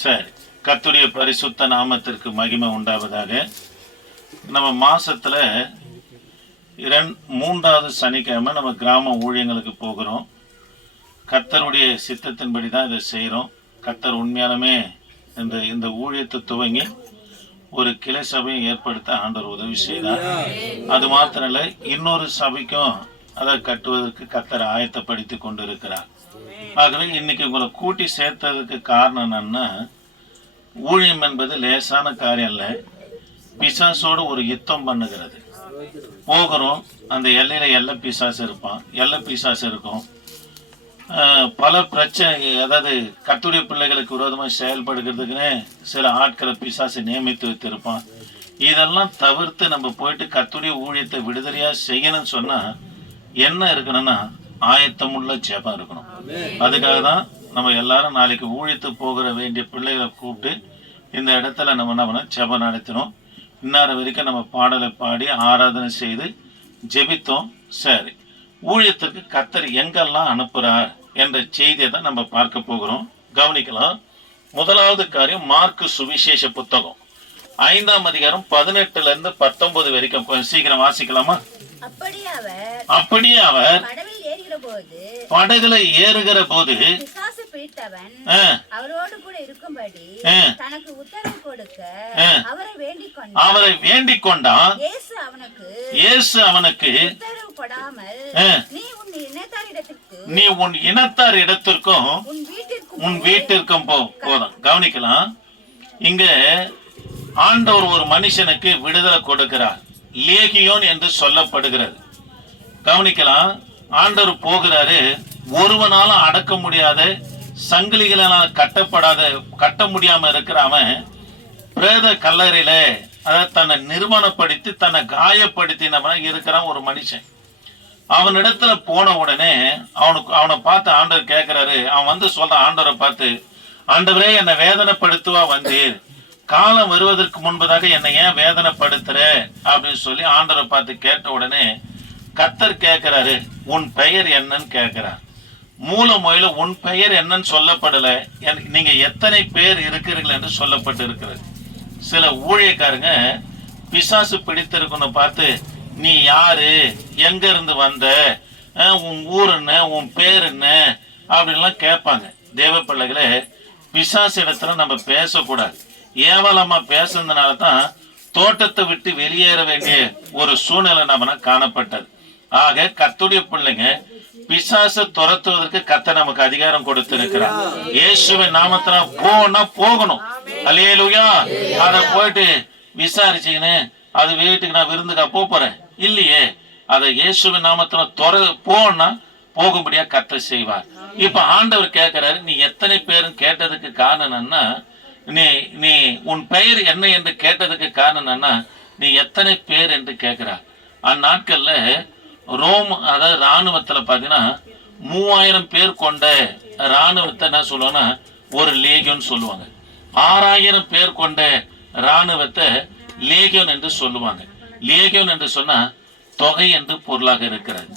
சரி, கர்த்தருடைய பரிசுத்த நாமத்திற்கு மகிமை உண்டாவதாக. நம்ம மாசத்துல மூன்றாவது சனிக்கிழமை நம்ம கிராம ஊழியங்களுக்கு போகிறோம். கர்த்தருடைய சித்தத்தின்படி தான் இதை செய்கிறோம். கர்த்தர் உண்மையாலுமே இந்த ஊழியத்தை துவங்கி ஒரு கிளை சபையை ஏற்படுத்த ஆண்டவர் உதவி செய்தார். அது மாத்திரம் இல்லை, இன்னொரு சபைக்கும் அதை கட்டுவதற்கு கர்த்தர் ஆயத்தப்படுத்தி கொண்டு இருக்கிறார். ஆகவே இன்னைக்கு உங்களை கூட்டி சேர்த்ததுக்கு காரணம் என்னன்னா, ஊழியம் என்பது லேசான காரியம் இல்லை. பிசாசோடு ஒரு யுத்தம் பண்ணுகிறது. போகிறோம், அந்த எல்லையில எல்லை பிசாசு இருப்பான், எல்லை பிசாசு இருக்கும். பல பிரச்சனை, அதாவது கர்த்தருடைய பிள்ளைகளுக்கு விரோதமாக செயல்படுகிறதுக்குன்னு சில ஆட்களை பிசாசு நியமித்து வைத்திருப்பான். இதெல்லாம் தவிர்த்து நம்ம போயிட்டு கர்த்தருடைய ஊழியத்தை விடுதலையா செய்யணும்னு சொன்னா என்ன இருக்கணும்னா, ஆயத்தமுள்ள ஜெபம் இருக்கணும். அதுக்காக தான் நம்ம எல்லாரும் நாளைக்கு ஊழியத்து போகிற வேண்டிய பிள்ளைகளை கூப்பிட்டு இந்த இடத்துல நம்ம என்ன பண்ண ஜெபம் நடத்தினோம். இன்னார வரைக்கும் நம்ம பாடலை பாடி ஆராதனை செய்து ஜெபித்தோம். சரி, ஊழியத்திற்கு கர்த்தர் எங்கெல்லாம் அனுப்புறார் என்ற செய்தியை தான் நம்ம பார்க்க போகிறோம். கவனிக்கலாம். முதலாவது காரியம், மார்க்கு சுவிசேஷ புத்தகம் 5ஆம் அதிகாரம் 18-19 வரைக்கும். கொஞ்சம் சீக்கிரம் வாசிக்கலாமா? அப்படியே அவர் படகுல ஏறுகிற போது அவரை வேண்டிக் கொண்டான். இயேசு அவனுக்கு, நீ உன் இனத்தார் இடத்திற்கும் உன் வீட்டிற்கும் போதும். கவனிக்கலாம். இங்க ஆண்டவர் ஒரு மனுஷனுக்கு விடுதலை கொடுக்கிறார். லேகியோன் என்று சொல்லப்படுகிறது. கவனிக்கலாம். ஆண்டவர் போகிறாரு. ஒருவனாலும் அடக்க முடியாத, சங்கிலிகளால் கட்ட முடியாம இருக்கிற அவன் பிரேத கல்லறையில, அதாவது தன்னை நிர்மாணப்படுத்தி தன்னை காயப்படுத்தினவன இருக்கிறான் ஒரு மனுஷன். அவனிடத்துல போன உடனே அவனை பார்த்து ஆண்டவர் கேட்கிறாரு. அவன் வந்து சொல்றான் ஆண்டவரை பார்த்து, ஆண்டவரே என்னை வேதனைப்படுத்துவா வந்தீர், காலம் வருவதற்கு முன்பதாக என்னை ஏன் வேதனைப்படுத்துற அப்படின்னு சொல்லி ஆண்டவரை பார்த்து கேட்ட உடனே கர்த்தர் கேட்கிறாரு, உன் பெயர் என்னன்னு கேட்கிறார். மூல மொழியில உன் பெயர் என்னன்னு சொல்லப்படல, நீங்க எத்தனை பேர் இருக்கிறீர்கள் என்று சொல்லப்பட்டு இருக்கிறது. சில ஊழியக்காரங்க பிசாசு பிடித்திருக்குன்னு பார்த்து, நீ யாரு, எங்க இருந்து வந்த, உன் ஊர் என்ன, உன் பேர் என்ன அப்படின்லாம் கேட்பாங்க. தேவ பிள்ளைகளே, பிசாசு இடத்துல நம்ம பேசக்கூடாது. ஏவலமா பேசுனதுனால தான் தோட்டத்தை விட்டு வெளியேற வேண்டிய ஒரு சூழ்நிலை நம்ம காணப்பட்டது. ஆக கர்த்தருடைய பிள்ளைங்க பிசாசை துரத்துவதற்கு கர்த்தர் நமக்கு அதிகாரம் கொடுத்திருக்கிறார். இயேசுவின் நாமத்துல போகணும். அல்லேலூயா. அத போயிட்டு விசாரிச்சுக்கின்னு அது வீட்டுக்கு நான் விருந்துக்கா போறேன் இல்லையே. அதை இயேசுவின் நாமத்துல போனா போகும்படியா கர்த்தர் செய்வார். இப்ப ஆண்டவர் கேட்கிறாரு, நீ எத்தனை பேரும் கேட்டதுக்கு காரணம் என்னன்னா, நீ உன் பெயர் என்ன என்று கேட்டதுக்கு காரணம் என்னன்னா, நீ எத்தனை பேர் என்று கேட்கிறார். அந்நாட்கள்ல ரோம், அதாவது ராணுவத்துல பாத்தீங்கன்னா 3000 பேர் கொண்ட ராணுவத்தை என்ன சொல்லுவாங்கன்னா ஒரு லேகியோன் சொல்லுவாங்க. 6000 பேர் கொண்ட ராணுவத்தை லேகியோன் என்று சொல்லுவாங்க. லேகியோன் என்று சொன்னா தொகை என்று பொருளாக இருக்கிறது.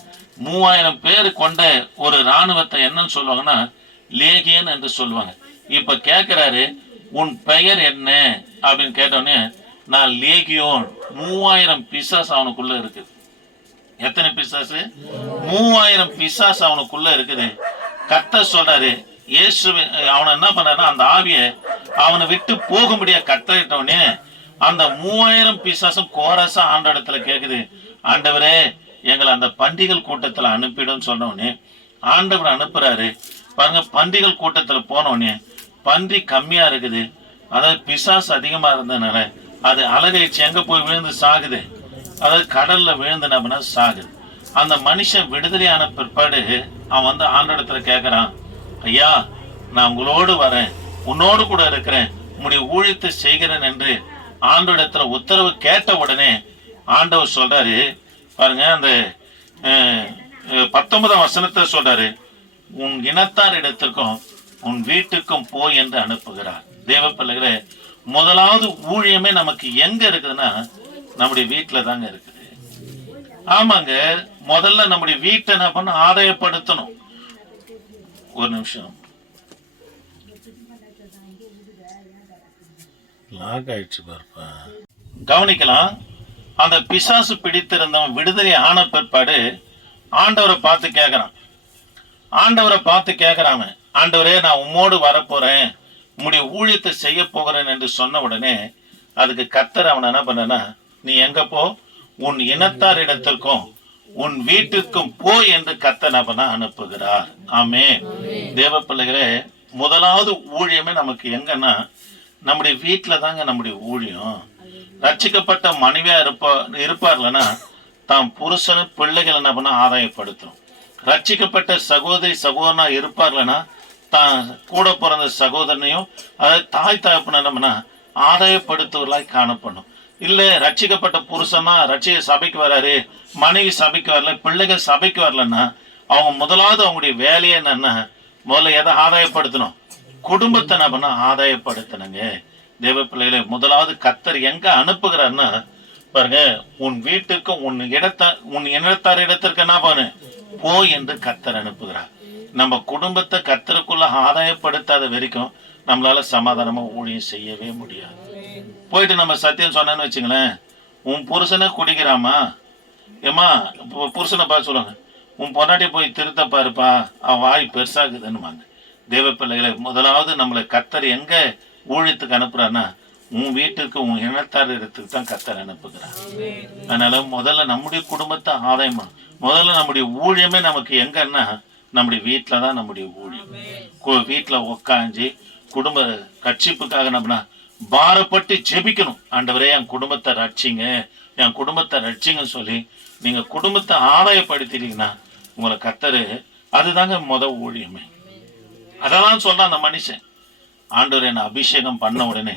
3000 பேர் கொண்ட ஒரு ராணுவத்தை என்னன்னு சொல்லுவாங்கன்னா லேகியன் என்று சொல்லுவாங்க. இப்ப கேட்கிறாரு, உன் பெயர் என்ன அப்படின்னு கேட்டோடனே, நான் லேகியோன். 3000 பிசாசு அவனுக்குள்ள இருக்குது. எத்தனை பிசாசு? 3000 பிசாசு அவனுக்குள்ள இருக்குது. கர்த்தர் சொல்றாரு, இயேசு அவனை என்ன பண்றாருன்னா, அந்த ஆவியை அவனை விட்டு போகும்படியா கட்டளையிட்டோடனே அந்த 3000 பிசாசும் கோரசா ஆண்ட இடத்துல கேக்குது, ஆண்டவரே எங்களை அந்த பண்டிகள் கூட்டத்துல அனுப்பிடும் சொன்னோடனே ஆண்டவர் அனுப்புறாரு. பாருங்க, பண்டிகள் கூட்டத்துல போனோடனே பன்றி கம்மியா இருக்குது, அதாவது பிசாசு அதிகமா இருந்ததுனால அது அலகழிச்சு எங்க போய் விழுந்து சாகுது, அதாவது கடல்ல விழுந்துனா சாகுது. அந்த மனுஷன் விடுதலையான பிற்பாடு அவன் வந்து ஆண்டவரிடத்துல கேட்கிறான், ஐயா நான் உங்களோடு வரேன், உன்னோடு கூட இருக்கிறேன், உன்னுடைய ஊழியத்தை செய்கிறேன் என்று ஆண்டவரிடத்துல உத்தரவு கேட்ட உடனே ஆண்டவர் சொல்றாரு. பாருங்க, அந்த 19ஆம் வசனத்தை சொல்றாரு, உன் இனத்தார் இடத்திற்கும் உன் வீட்டுக்கும் போய் என்று அனுப்புகிறார். தேவ பிள்ளைகளே, முதலாவது ஊழியமே நமக்கு எங்க இருக்குதுன்னா நம்முடைய வீட்டுல தாங்க இருக்குது. ஆமாங்க, முதல்ல நம்முடைய வீட்டை என்ன பண்ண ஆதாயப்படுத்தணும். ஒரு நிமிஷம். லாக் ஆயிடுச்சு பாருப்பா. கவனிக்கலாம். அந்த பிசாசு பிடித்திருந்தவன் விடுதலை ஆன பிற்பாடு ஆண்டவரை பார்த்து கேட்கறான். ஆண்டவரே, நான் உம்மோடு வரப்போறேன், உம்முடைய ஊழியத்தை செய்ய போகிறேன் என்று சொன்ன உடனே அதுக்கு கர்த்தர் அவனை என்ன பண்ணனா, நீ எங்க போ, உன் இனத்தார் இடத்திற்கும் உன் வீட்டுக்கும் போ என்று கர்த்தர் அனுப்புகிறார். ஆமே. தேவ பிள்ளைகளே, முதலாவது ஊழியமே நமக்கு எங்கன்னா நம்முடைய வீட்டுல தாங்க நம்முடைய ஊழியம். ரட்சிக்கப்பட்ட மனைவியா இருப்பார்லன்னா தாம் புருஷனும் பிள்ளைகள் என்ன பண்ண ஆதாயப்படுத்தும். ரட்சிக்கப்பட்ட சகோதரி சகோதரனா இருப்பார்லன்னா தான் கூட பிறந்த சகோதரனையும் அதாவது தாய் தகப்பன என்னன்னா ஆதாயப்படுத்துவர்களாய் காணப்படும். இல்ல ரட்சிக்கப்பட்ட புருஷனா ரட்சிக சபைக்கு வராரு, மனைவி சபைக்கு வரல, பிள்ளைகள் சபைக்கு வரலன்னா அவங்க முதலாவது அவங்களுடைய வேலையை என்னன்னா முதல்ல எதை ஆதாயப்படுத்தணும், குடும்பத்தை என்ன பண்ண ஆதாயப்படுத்தணுங்க. தேவ பிள்ளைகளை முதலாவது கர்த்தர் எங்க அனுப்புகிறார்னா பாருங்க, உன் வீட்டுக்கு உன் இனத்தார் இடத்திற்கு என்ன பண்ணு போ என்று கர்த்தர் அனுப்புகிறார். நம்ம குடும்பத்தை கர்த்தருக்குள்ள ஆதாயப்படுத்தாத வரைக்கும் நம்மளால சமாதானமா ஊழியம் செய்யவே முடியாது. போயிட்டு நம்ம சத்தியம் சொன்னேன்னு வச்சுங்களேன், உன் புருஷனை குடிக்கிறாமா, ஏமா புருஷனை பார்த்து சொல்லுவாங்க, உன் பொன்னாட்டி போய் திருத்த பாருப்பா, அவன் வாய் பெருசாகுதுன்னு. தேவ பிள்ளைகளை முதலாவது நம்மளை கர்த்தர் எங்க ஊழியத்துக்கு அனுப்புறான்னா உன் வீட்டுக்கு உன் இனத்தார் இடத்துக்கு தான் கர்த்தர் அனுப்புகிறார். அதனால முதல்ல நம்முடைய குடும்பத்தை ஆதாயமா, முதல்ல நம்முடைய ஊழியமே நமக்கு எங்கன்னா நம்முடைய வீட்டுல தான் நம்முடைய ஊழியம். வீட்டுல உக்காஞ்சி குடும்ப ரட்சிப்புக்காக நம்மனா பாரப்பட்டு ஜெபிக்கணும். ஆண்டவரே என் குடும்பத்தை ரட்சிங்க, என் குடும்பத்தை ரட்சிங்கன்னு சொல்லி நீங்க குடும்பத்தை ஆதாயப்படுத்திட்டீங்கன்னா உங்களை கர்த்தரு, அதுதாங்க ஊழியமே. அதெல்லாம் சொல்றான் அந்த மனுஷன். ஆண்டவர் என்ன அபிஷேகம் பண்ண உடனே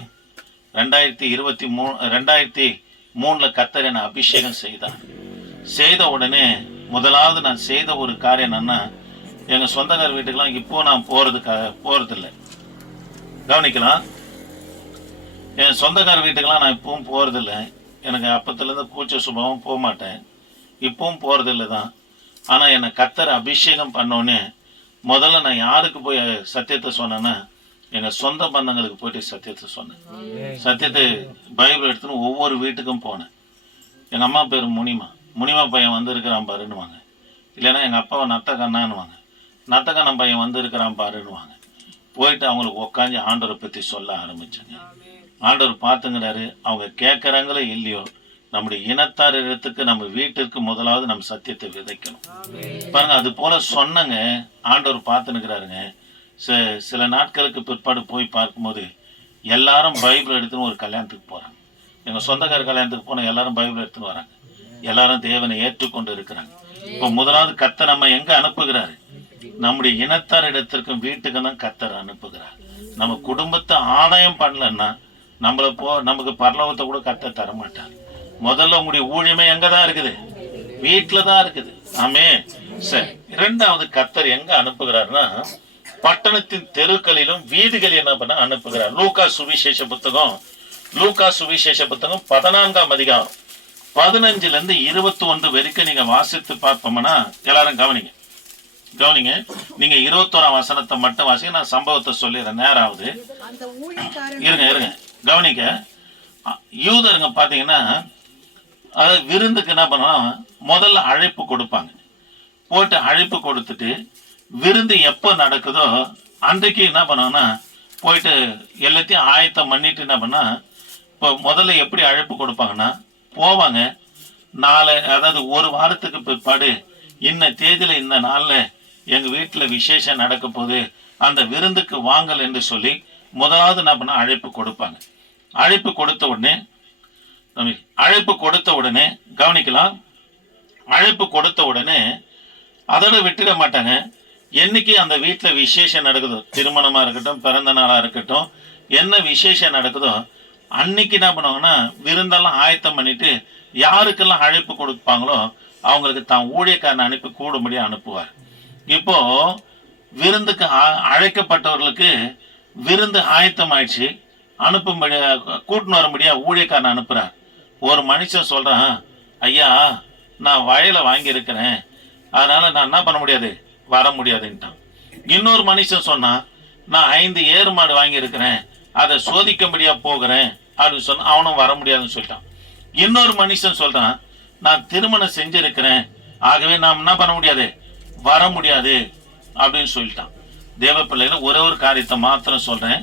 2003 கர்த்தர் என்ன அபிஷேகம் செய்த உடனே முதலாவது நான் செய்த ஒரு காரியம் என்னன்னா, எங்க சொந்தக்கார வீட்டுக்கெல்லாம் இப்போ நான் போறதில்லை. கவனிக்கலாம், என் சொந்தக்கார வீட்டுக்கெல்லாம் நான் இப்பவும் போறதில்லை. எனக்கு அப்பத்துல இருந்து கூச்ச சுபாவம் போக மாட்டேன், இப்பவும் போறதில்லை தான். ஆனா என்னை கர்த்தர் அபிஷேகம் பண்ணோடனே முதல்ல நான் யாருக்கு போய் சத்தியத்தை சொன்னேன்னா எங்க சொந்த பந்தங்களுக்கு போயிட்டு சத்தியத்தை சொன்னேன். சத்தியத்தை பைபிள் எடுத்துன்னு ஒவ்வொரு வீட்டுக்கும் போனேன். எங்க அம்மா பேர் முனிமா பையன் வந்து இருக்கிறான் பாருன்னுவாங்க. இல்லைன்னா எங்க அப்பாவை நத்தக்கண்ணான்னுவாங்க, நத்தக்கண்ணன் பையன் வந்து இருக்கிறான் பாருன்னுவாங்க. போயிட்டு அவங்களுக்கு உட்காந்து ஆண்டவரை பத்தி சொல்ல ஆரம்பிச்சேங்க. ஆண்டவர் பார்த்துங்கிறாரு, அவங்க கேட்கறாங்களோ இல்லையோ நம்முடைய இனத்தார் இடத்துக்கு நம்ம வீட்டிற்கு முதலாவது நம்ம சத்தியத்தை விதைக்கணும். பாருங்க, அது போல சொன்னங்க. ஆண்டவர் பார்த்துனுக்கிறாருங்க. சில நாட்களுக்கு பிற்பாடு போய் பார்க்கும்போது எல்லாரும் பைபிள் எடுத்துன்னு ஒரு கல்யாணத்துக்கு போறாங்க. எங்க சொந்தக்கார கல்யாணத்துக்கு போன எல்லாரும் பைபிள் எடுத்துன்னு வராங்க. எல்லாரும் தேவனை ஏற்றுக்கொண்டு இருக்கிறாங்க. இப்போ முதலாவது கர்த்தர் நம்ம எங்க அனுப்புகிறாரு, நம்முடைய இனத்தார் இடத்திற்கும் வீட்டுக்கு தான் கர்த்தர் அனுப்புகிறார். நம்ம குடும்பத்தை ஆதாயம் பண்ணலன்னா நமக்கு பரலோகத்தை கூட கர்த்தர் தர மாட்டார். முதல்ல உங்களுடைய ஊழியமே எங்கதான் இருக்குது, வீட்டுலதான் இருக்குது. ஆமே. சரி, இரண்டாவது கர்த்தர் எங்க அனுப்புகிறார்னா பட்டணத்தின் தெருக்களிலும் வீடுகளில் என்ன பண்ண அனுப்புகிறார். லூக்கா சுவிசேஷ புத்தகம் 14ஆம் அதிகாரம் 15 - 21 வரைக்கும் நீங்க வாசித்து பார்ப்போம்னா எல்லாரும் கவனிங்க. நீங்க 21ஆம் வசனத்தை மட்டும் வாசிங்க. நான் சம்பவத்தை சொல்லிடுறேன், நேரம் ஆகுது. இருங்க கவனிக்க. யூதருங்க பாத்தீங்கன்னா அதாவது விருந்துக்கு என்ன பண்ணுவோம், முதல்ல அழைப்பு கொடுப்பாங்க. போட்டு அழைப்பு கொடுத்துட்டு விருந்து எப்போ நடக்குதோ அன்றைக்கு என்ன பண்ணுவாங்கன்னா போயிட்டு எல்லாத்தையும் ஆயத்தம் பண்ணிட்டு என்ன பண்ணா, இப்போ முதல்ல எப்படி அழைப்பு கொடுப்பாங்கன்னா போவாங்க. அதாவது ஒரு வாரத்துக்கு பிற்பாடு இன்ன தேதியில இந்த நாள்ல எங்க வீட்டுல விசேஷம் நடக்க போகுது, அந்த விருந்துக்கு வாங்கல் என்று சொல்லி முதலாவது என்ன பண்ண அழைப்பு கொடுப்பாங்க. அழைப்பு கொடுத்த உடனே கவனிக்கலாம். அழைப்பு கொடுத்த உடனே அதோட விட்டுட மாட்டாங்க. என்னைக்கு அந்த வீட்டுல விசேஷம் நடக்குதோ, திருமணமா இருக்கட்டும், பிறந்த நாளா இருக்கட்டும், என்ன விசேஷம் நடக்குதோ அன்னைக்கு என்ன பண்ணுவாங்கன்னா விருந்தெல்லாம் ஆயத்தம் பண்ணிட்டு யாருக்கெல்லாம் அழைப்பு கொடுப்பாங்களோ அவங்களுக்கு தான் ஊழியக்காரனை அனுப்பி கூடும்படியா அனுப்புவார். இப்போ விருந்துக்கு அழைக்கப்பட்டவர்களுக்கு விருந்து ஆயத்தம் ஆயிடுச்சு, அனுப்பும்படியா கூட்டின்னு வரும்படியா ஊழியக்காரனை அனுப்புறார். ஒரு மனுஷன் சொல்றான், ஐயா நான் வயலை வாங்கி இருக்கிறேன், அதனால நான் என்ன பண்ண முடியாது, வர முடியாதுன்ட்டான். இன்னொரு மனுஷன் சொன்னா, நான் 5 ஏறு மாடு வாங்கி இருக்கிறேன், அதை சோதிக்கும்படியா போகிறேன் அப்படின்னு சொன்ன அவனும் வர முடியாதுன்னு சொல்லிட்டான். இன்னொரு மனுஷன் சொல்றான், நான் திருமணம் செஞ்சிருக்கிறேன், ஆகவே நாம் என்ன பண்ண முடியாது, வர முடியாது அப்படின்னு சொல்லிட்டான். தேவ பிள்ளைகள், ஒரே ஒரு காரியத்தை மாத்திரம் சொல்றேன்,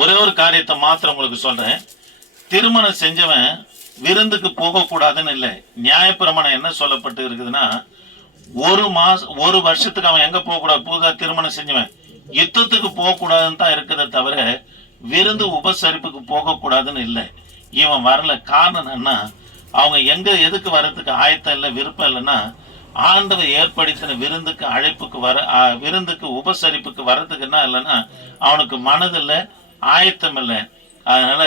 ஒரே ஒரு காரியத்தை மாத்திரம் உங்களுக்கு சொல்றேன். திருமணம் செஞ்சவன் விருந்துக்கு போக கூடாதுன்னு இல்லை. நியாயப்பிரமாணம் என்ன சொல்லப்பட்டு இருக்குதுன்னா, ஒரு வருஷத்துக்கு அவன் எங்க போக கூடாது, புதுதா திருமணம் செஞ்சவன் யுத்தத்துக்கு போக கூடாதுன்னு தான் இருக்குதே தவிர விருந்து உபசரிப்புக்கு போக கூடாதுன்னு இல்லை. இவன் வரல. காரணம் என்ன, அவங்க எங்க எதுக்கு வர்றதுக்கு ஆயத்தம் இல்லை, விருப்பம் இல்லைன்னா, ஆண்டவர் ஏற்படுத்தின விருந்துக்கு அழைப்புக்கு விருந்துக்கு உபசரிப்புக்கு வர்றதுக்கு என்ன இல்லைன்னா அவனுக்கு மனதில்லை, ஆயத்தம் இல்லை. அதனால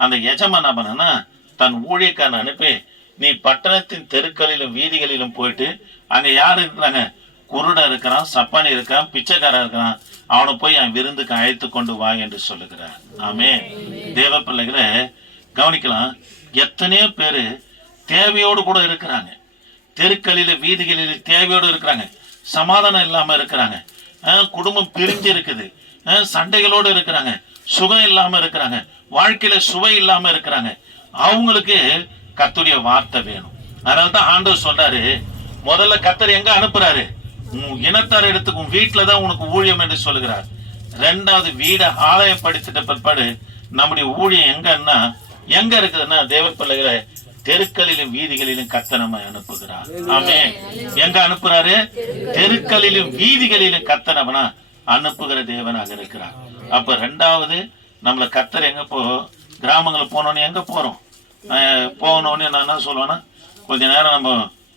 அந்த எஜமான் என்ன பண்ணனா, தன் ஊழியக்காரன் அனுப்பி, நீ பட்டணத்தின் தெருக்களிலும் வீதிகளிலும் போயிட்டு அங்க யாரு இருக்கிறாங்க, குருடன் இருக்கிறான், சப்பானி இருக்கிறான், பிச்சைக்காரன் இருக்கிறான், அவனை போய் என் விருந்துக்கு அழைத்து கொண்டு வா என்று சொல்லுகிறார். ஆமே. தேவ பிள்ளைகளை கவனிக்கலாம். எத்தனையோ பேரு தேவையோடு கூட இருக்கிறாங்க, தெருக்களில வீதிகளில தேவையோடு இருக்கிறாங்க, சமாதானம் இல்லாம இருக்கிறாங்க, குடும்பம் பிரிஞ்சு இருக்குது, சண்டைகளோடு இருக்கிறாங்க, சுகம் இல்லாம இருக்கிறாங்க, வாழ்க்கையில சுவை இல்லாம இருக்கிறாங்க. அவங்களுக்கு கர்த்தருடைய வார்த்தை வேணும். அதனால்தான் ஆண்டவர் சொல்றாரு, முதல்ல கர்த்தர் எங்க அனுப்புறாரு, இனத்தார் இடத்துக்கும் வீட்டுலதான் உனக்கு ஊழியம் என்று சொல்லுகிறார். 2வது வீடை ஆலயப்படுத்திட்ட பிற்பாடு நம்முடைய ஊழியம் எங்கன்னா எங்க இருக்குதுன்னா, தேவ பிள்ளைகளை தெருக்களிலும் வீதிகளிலும் கர்த்தர் நம்ம அனுப்புகிறார். ஆமே. எங்க அனுப்புறாரு, தெருக்களிலும் வீதிகளிலும் கர்த்தர் நம்மனா அனுப்புகிற தேவனாக இருக்கிறார். அப்ப 2வது நம்மள கர்த்தர் எங்க கிராமங்களுக்கு போனோன்னு எங்க போறோம், போனோன்னு நான் என்ன சொல்லுவேன்னா, கொஞ்ச நேரம் நம்ம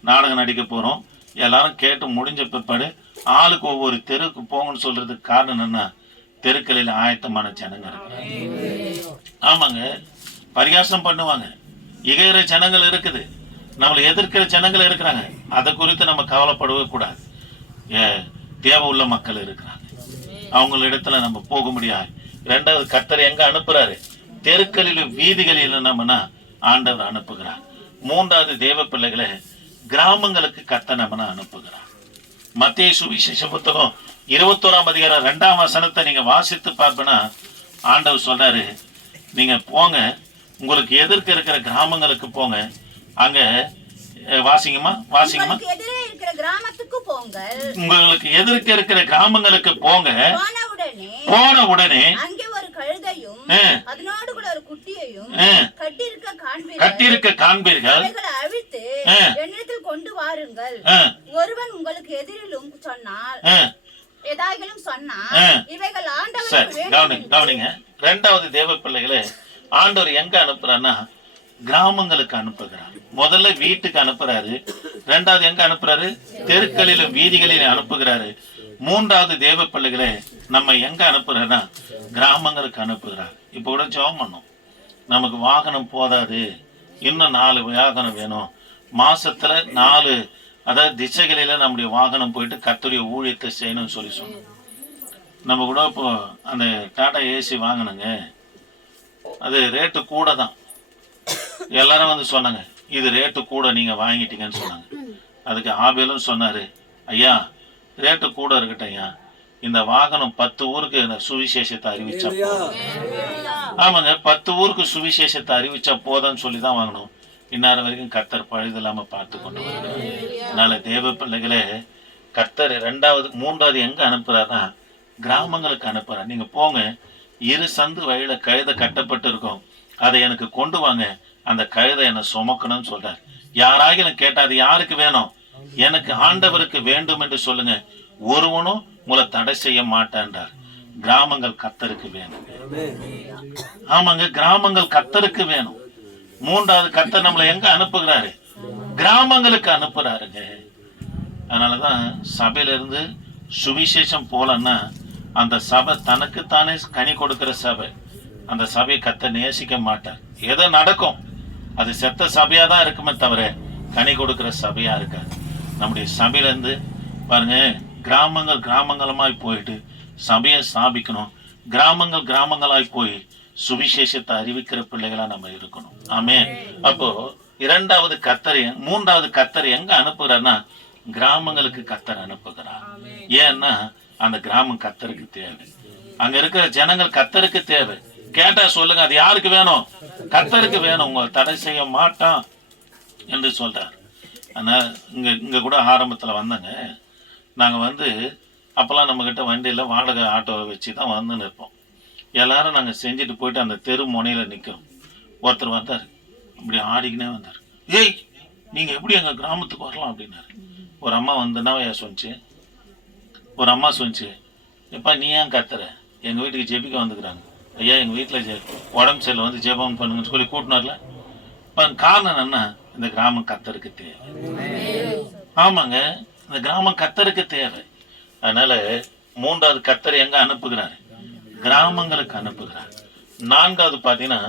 நாடகம் நடிக்க போறோம், எல்லாரும் கேட்டு முடிஞ்ச பிற்பாடு ஆளுக்கு ஒவ்வொரு தெருக்கு போங்கன்னு சொல்றதுக்கு காரணம் என்னன்னா, தெருக்களில் ஆயத்தமான ஜனங்க இருக்கிறாங்க. ஆமாங்க, பரிகாசம் பண்ணுவாங்க, இகைற ஜனங்கள் இருக்குது, நம்மளை எதிர்க்கிற ஜனங்கள் இருக்கிறாங்க. அதை குறித்து நம்ம கவலைப்படவே கூடாது. தேவை உள்ள மக்கள் இருக்கிறாங்க, அவங்களிடத்துல நம்ம போக முடியாது. 2வது கர்த்தர் எங்க அனுப்புறாரு, தெருக்களிலும் வீதிகளிலும் நம்மனா ஆண்டவர் அனுப்புகிறார். 3வது தேவ பிள்ளைகளை கிராமங்களுக்கு கர்த்தர் நம்மனா அனுப்புகிறார். மத்தேயு சுவிசேஷ புத்தகம் 21ஆம் அதிகாரம் 2ஆம் வசனத்தை நீங்க வாசித்து பார்ப்பனா, ஆண்டவர் சொல்றாரு, நீங்க போங்க, உங்களுக்கு எதிர்க்க இருக்கிற கிராமங்களுக்கு போங்க, அங்க வாசிங்கம்மா உங்களுக்கு எதிர்க்க இருக்கிற கிராமங்களுக்கு போங்க, போன உடனே கட்டியிருக்க காண்பீர்கள், கொண்டு வாருங்கள். ஒருவன் உங்களுக்கு எதிரிலும் சொன்னால் இவைகள் கவனிங்க. 2வது தேவ பிள்ளைகளை ஆண்டவர் எங்க அனுப்புறான்னா கிராமங்களுக்கு அனுப்புகிறார். முதல்ல வீட்டுக்கு அனுப்புறாரு, 2வது எங்க அனுப்புறாரு, தெருக்களிலும் வீதிகளிலும் அனுப்புகிறாரு. 3வது தேவ பிள்ளைகளை நம்ம எங்க அனுப்புறாருன்னா கிராமங்களுக்கு அனுப்புகிறார். இப்ப கூட ஜெபம் பண்ணோம், நமக்கு வாகனம் போதாது, இன்னும் 4 வாகனம் வேணும், மாசத்துல 4 அதாவது திசைகளில நம்முடைய வாகனம் போயிட்டு கர்த்தருடைய ஊழியத்தை செய்யணும்னு சொல்லி சொன்னோம். நம்ம கூட இப்போ அந்த டாடா ஏசி வாங்கினங்க, அது ரேட்டு கூட தான். எல்லாரும் வந்து சொன்னாங்க, இது ரேட்டு கூட, நீங்க வாங்கிட்டீங்கன்னு சொன்னாங்க. அதுக்கு ஆபேலும் சொன்னாரு, ஐயா ரேட்டு கூட இருக்கட்டும் ஐயா, இந்த வாகனம் 10 ஊருக்கு சுவிசேஷத்தை அறிவிச்சா போதும். ஆமாங்க, 10 ஊருக்கு சுவிசேஷத்தை அறிவிச்சா போதும்னு சொல்லி தான் வாங்கணும். இந்நேரம் வரைக்கும் கர்த்தர் பழுது இல்லாம பார்த்து கொண்டு வருகிறார். அதனால தேவ பிள்ளைகளே, கர்த்தர் 2வது 3வது எங்க அனுப்புறாருன்னா கிராமங்களுக்கு அனுப்புறாரு. நீங்க போங்க, 2 சந்து வழியில கழுதை கட்டப்பட்டு இருக்கும், அதை எனக்கு கொண்டு வாங்க, அந்த கழுதை என்னை சுமக்கணும்னு சொல்றாரு. யாராகிலும் கேட்டா அது யாருக்கு வேணும், எனக்கு ஆண்டவருக்கு வேண்டும் என்று சொல்லுங்க, ஒருவனும் உங்களை தடை செய்ய மாட்டான்றார். கிராமங்கள் கர்த்தருக்கு வேணும். ஆமாங்க, கிராமங்கள் கர்த்தருக்கு வேணும். 3வது கர்த்தர் நம்மளை எங்க அனுப்புகிறாரு, கிராமங்களுக்கு அனுப்புறாருங்க. அதனாலதான் சபையில இருந்து சுவிசேஷம் போலன்னா அந்த சபை தனக்குத்தானே கனி கொடுக்கிற சபை, அந்த சபையை கர்த்தர் நேசிக்க மாட்டார். ஏதோ நடக்கும், அது செத்த சபையா தான் இருக்குமே தவிர கனி கொடுக்கிற சபையா இருக்காது. நம்முடைய சபையில இருந்து பாருங்க, கிராமங்கள் கிராமங்களுமாய் போயிட்டு சபையை ஸ்தாபிக்கணும், கிராமங்கள் கிராமங்களாய் போய் சுவிசேஷத்தை அறிவிக்கிற பிள்ளைகளா நம்ம இருக்கணும். ஆமே. அப்போ 2வது கர்த்தர் 3வது கர்த்தர் எங்க அனுப்புறாருன்னா கிராமங்களுக்கு கர்த்தர் அனுப்புகிறார். ஏன்னா அந்த கிராமம் கர்த்தருக்கு தேவை. அங்க இருக்கிற ஜனங்கள் கர்த்தருக்கு தேவை. கேட்டா சொல்லுங்க, அது யாருக்கு வேணும்? கர்த்தருக்கு வேணும். உங்களை தடை செய்ய மாட்டான் என்று சொல்றார். ஆனால் இங்க கூட ஆரம்பத்துல வந்தாங்க. நாங்க அப்பெல்லாம் நம்ம கிட்ட வண்டியில வாடகை ஆட்டோவை வச்சு தான் வந்து நிற்போம். எல்லாரும் நாங்க செஞ்சுட்டு போயிட்டு அந்த தெரு முனையில நிக்கிறோம். ஒருத்தர் வந்தார், இப்படி ஆடிக்கினே வந்தார். ஏய், நீங்க எப்படி எங்க கிராமத்துக்கு வரலாம் அப்படின்னாரு. ஒரு அம்மா என்னவையா சொன்னிச்சு. ஒரு அம்மா சொன்னிச்சு, எப்பா நீ ஏன் கத்துற? எங்க வீட்டுக்கு ஜெபிக்க வந்துக்கிறாங்க. ஐயா எங்க வீட்டுல உடம்பு சரியில்லை, ஜெபம் பண்ணுங்கன்னு சொல்லி கூட்டினார்ல. காரணம் என்ன? இந்த கிராமம் கர்த்தருக்கு தேவை. ஆமாங்க, இந்த கிராமம் கர்த்தருக்கு தேவை. அதனால 3வது கர்த்தர் எங்க அனுப்புகிறாரு? கிராமங்களுக்கு அனுப்புகிறார். 4வது பாத்தீங்கன்னா,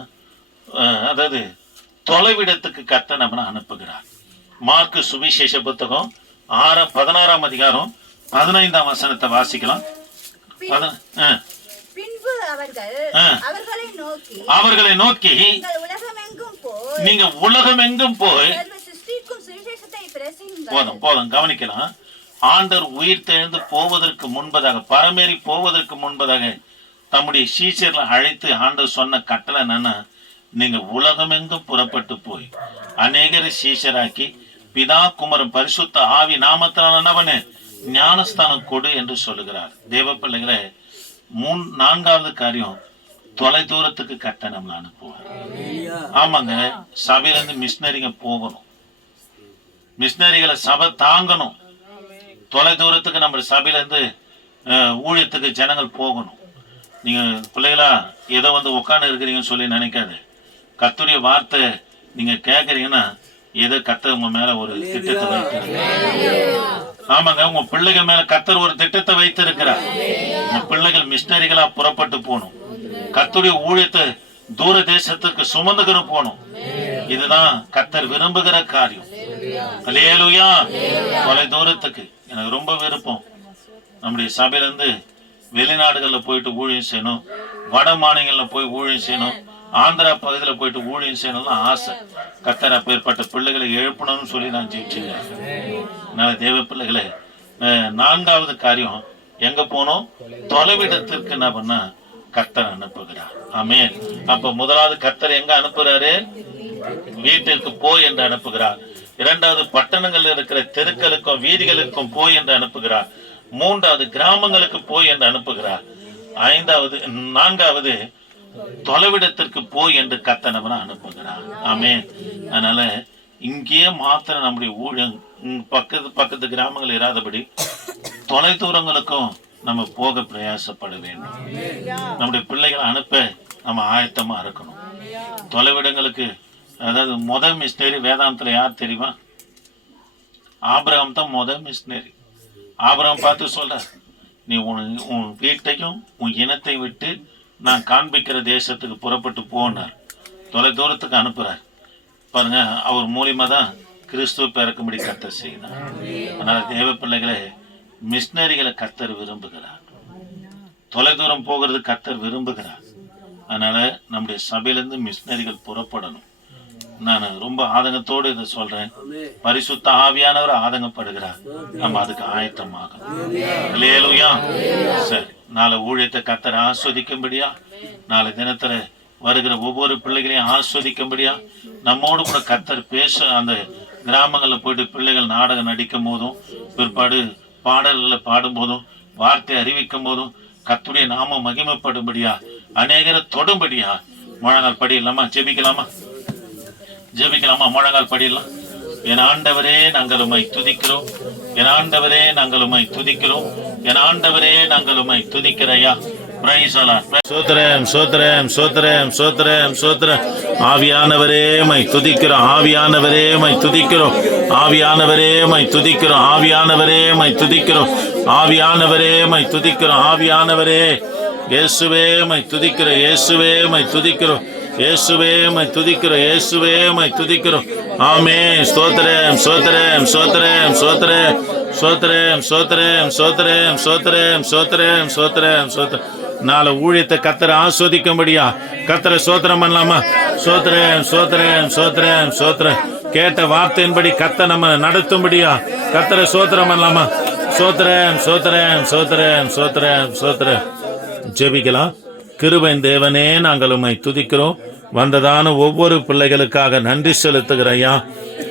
அதாவது தொலைவிடத்துக்கு கர்த்தர் நம்ம அனுப்புகிறார். மார்க்கு சுவிசேஷ புத்தகம் 16ஆம் அதிகாரம் 15ஆம் வசனத்தை வாசிக்கலாம். பின்பு அவர்களை நோக்கி நீங்க உலகமெங்கும் போய் போதும் கவனிக்கலாம். ஆண்டவர் உயிர் தெழுந்து போவதற்கு முன்பதாக, பரமேறி போவதற்கு முன்பதாக தம்முடைய சீஷர்களை அழைத்து ஆண்டவர் சொன்ன கட்டளை என்னன்னா, நீங்க உலகமெங்கும் புறப்பட்டு போய் அநேகரை சீஷராக்கி பிதா குமரன் பரிசுத்த ஆவி நாமத்தினால என்ன பண்ணு, ஞானஸ்தானம் கொடு என்று சொல்லுகிறார். தேவ பிள்ளைகளை 4வது காரியம், தொலை தூரத்துக்கு கர்த்தர் நம்மளை அனுப்புவார். ஆமாங்க, சபையில இருந்து மிஷினரிங்க போகணும். மிஷினரிகளை சபை தாங்கணும். தொலை தூரத்துக்கு நம்ம சபையில இருந்து ஊழியத்துக்கு ஜனங்கள் போகணும். நீங்க பிள்ளைகளா ஏதோ உட்காந்து இருக்கிறீங்கன்னு சொல்லி நினைக்காது. கர்த்தருடைய வார்த்தை நீங்க கேட்கறீங்கன்னா ஏதோ கர்த்தர் உங்க மேல ஒரு திட்டத்தை வைத்திருக்கிறார். ஆமாங்க, உங்க பிள்ளைகள் மேல கர்த்தர் ஒரு திட்டத்தை வைத்திருக்கிறார். உங்க பிள்ளைகள் மிஷினரிகளா புறப்பட்டு போகணும். கர்த்தருடைய ஊழியத்தை தூர தேசத்துக்கு சுமந்துக்கிற போகணும். இதுதான் கர்த்தர் விரும்புகிற காரியம். அல்லேலூயா. தொலை தூரத்துக்கு எனக்கு ரொம்ப விருப்பம். நம்முடைய சபையில இருந்து வெளிநாடுகள்ல போயிட்டு ஊழியம் செய்யணும், வட மாநிலங்கள்ல போய் ஊழியம் செய்யணும், ஆந்திரா பகுதியில போயிட்டு ஊழியம் செய்யணும்னு ஆசை. கர்த்தர் அப்பேற்பட்ட பிள்ளைகளை எழுப்பணும்னு சொல்லி நான் ஜெயிச்சுக்கிறேன். அதனால தேவ பிள்ளைகளை 4வது காரியம் எங்க போனோம்? தொலைவிடத்திற்கு என்ன பண்ணா கர்த்தர் அனுப்புகிறார். ஆமென். அப்ப 1வது கர்த்தர் எங்க அனுப்புறாரு? வீட்டிற்கு போய் என்று அனுப்புகிறார். 2வது பட்டணங்கள் இருக்கிற தெருக்களுக்கும் வீதிகளுக்கும் போய் என்று அனுப்புகிறார். 3வது கிராமங்களுக்கு போய் என்று அனுப்புகிறார். 4வது தொலைவிடத்திற்கு போய் என்று கர்த்தர் நம்மை அனுப்புகிறார். ஆமென். அதனால இங்கேயே மாத்திரம் நம்முடைய ஊழியம் பக்கத்து கிராமங்கள் இராதபடி தொலை தூரங்களுக்கும் நம்ம போக பிரயாசப்பட வேண்டும். நம்முடைய பிள்ளைகளை அனுப்ப நம்ம ஆயத்தமா இருக்கணும். தொலைவிடங்களுக்கு, அதாவது முதல் மிஷினரி வேதாந்தத்துல யார் தெரியுமா? ஆபிரகாம் தான் முதல் மிஷினரி. ஆபிரகாம் பார்த்து சொல்ற, நீ உன் வீட்டையும் உன் இனத்தை விட்டு நான் காண்பிக்கிற தேசத்துக்கு புறப்பட்டு போனார். தொலை தூரத்துக்கு அனுப்புறார். பாருங்க, அவர் மூலியமா தான் கிறிஸ்துவ பிறக்கும்படி கர்த்தர் செய்தார். அதனால தேவ பிள்ளைகளை மிஷினரிகளை கர்த்தர் விரும்புகிறார். தொலை தூரம் போகிறது கர்த்தர் விரும்புகிறார். அதனால நம்முடைய சபையிலிருந்து மிஷினரிகள் புறப்படணும். நான் ரொம்ப ஆதங்கத்தோடு இதை சொல்றேன். பரிசுத்த ஆவியானவர் ஆதங்கப்படுகிறார். நம்ம அதுக்கு ஆயத்தமாகணும். அல்லேலூயா. சரி, நாளை ஊழியத்தை கர்த்தர் ஆஸ்வதிக்கும்படியா, நாளை தினத்துல வருகிற ஒவ்வொரு பிள்ளைகளையும் ஆஸ்வதிக்கும்படியா நம்மோடு கூட கர்த்தர் பேச, அந்த கிராமங்கள்ல போயிட்டு பிள்ளைகள் நாடகம் நடிக்கும் போதும், பிற்பாடு பாடல்களை பாடும் போதும், வார்த்தை அறிவிக்கும் போதும் கர்த்தருடைய நாமம் மகிமைப்படும்படியா, அநேகரை தொடும்படியா முழங்கால் படியலாமா? ஜெபிக்கலாமா? முழங்கால் படியலாம். என் ஆண்டவரே நாங்கள் உம்மை துதிக்கிறோம். என் ஆண்டவரே நாங்கள் உம்மை துதிக்கிறோம். என் ஆண்டவரே நாங்கள் உம்மை துதிக்கிறையா. சோத்திரம் சோத்திரம் சோத்திரம் சோத்திரம் சோத்திரம். ஆவியானவரே மை துதிக்கிறோம். ஆவியானவரே மை துதிக்கிறோம். ஆவியானவரே மை துதிக்கிறோம். ஆவியானவரே மை துதிக்கிறோம். ஆவியானவரே மை துதிக்கிறோம். ஆவியானவரே இயேசுவே மை துதிக்கிறோம். இயேசுவே மை துதிக்கிறோம். இயேசுவே மை துதிக்கிறோம். இயேசுவே மை துதிக்கிறோம். ஆமென். ஸ்தோத்திரம் ஸ்தோத்திரம் ஸ்தோத்திரம் ஸ்தோத்திரம் ஸ்தோத்திரம் ஸ்தோத்திரம் ஸ்தோத்திரம் ஸ்தோத்திரம் ஸ்தோத்திரம் ஸ்தோத்திரம் ஸ்தோத்திரம். நாளை ஊழியத்தை கர்த்தரை ஆஸ்வதிக்கும்படியா கர்த்தரை ஸ்தோத்திரம் பண்ணலாமா? ஸ்தோத்திரம் ஸ்தோத்திரம் ஸ்தோத்திரம் ஸ்தோத்திரம் கேட்ட வார்த்தையின்படி கத்த நம்ம நடத்தும்படியா கத்தரை சோத்திரம் பண்ணலாமா? சோத்திரம் சோத்திரம் சோத்திரம் சோத்திரம் சோத்திரம். ஜெபிக்கலாம். கிருபையின் தேவனே, நாங்கள் உம்மை துதிக்கிறோம். வந்ததான ஒவ்வொரு பிள்ளைகளுக்காக நன்றி செலுத்துகிற ஐயா.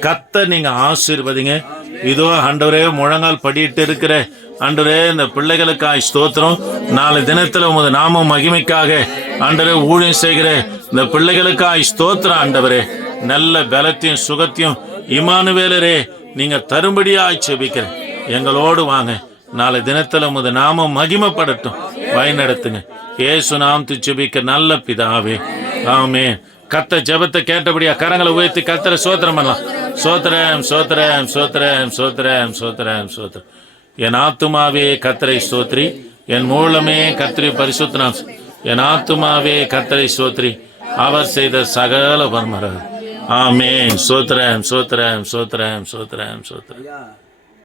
கத்த நீங்க ஆசீர்வதிங்க. இதோ ஆண்டவரே, முழங்கால் படிட்டு இருக்கிற ஆண்டவரே, இந்த பிள்ளைகளுக்காக ஸ்தோத்திரம். நாளை தினத்துல உமது நாமம் மகிமைக்காக ஆண்டவரே ஊழியம் செய்கிற இந்த பிள்ளைகளுக்காக ஸ்தோத்திரம். ஆண்டவரே, நல்ல பலத்தையும் சுகத்தையும் இமானுவேலரே நீங்க தரும்படியாய் செபிக்கிறேன். எங்களோடு வாங்க. நாளை தினத்துல உமது நாமம் மகிமைப்படட்டும். வழிநடத்துங்க. இயேசு நாமத்தை ஜெபிக்க நல்ல பிதாவே, ஆமென். கத்த ஜெபத்தை கேட்டபடியா கரங்களை உயர்த்தி கத்தரை சோத்திரம் பண்ணலாம். சோத்திரம் சோத்திரம் சோத்திரம் சோத்திரம் சோத்திரம் சோத்திரம். என் ஆத்துமாவே கத்தரை ஸ்தோத்ரி, என் மூலமே கர்த்தரை பரிசுத்தனாம். என் ஆத்துமாவே கர்த்தரை ஸ்தோத்ரி, அவர் செய்த சகல வர்மர. ஆமென். சோத்திரம் சோத்திரம் சோத்திரம் சோத்திரம் சோத்திரம்.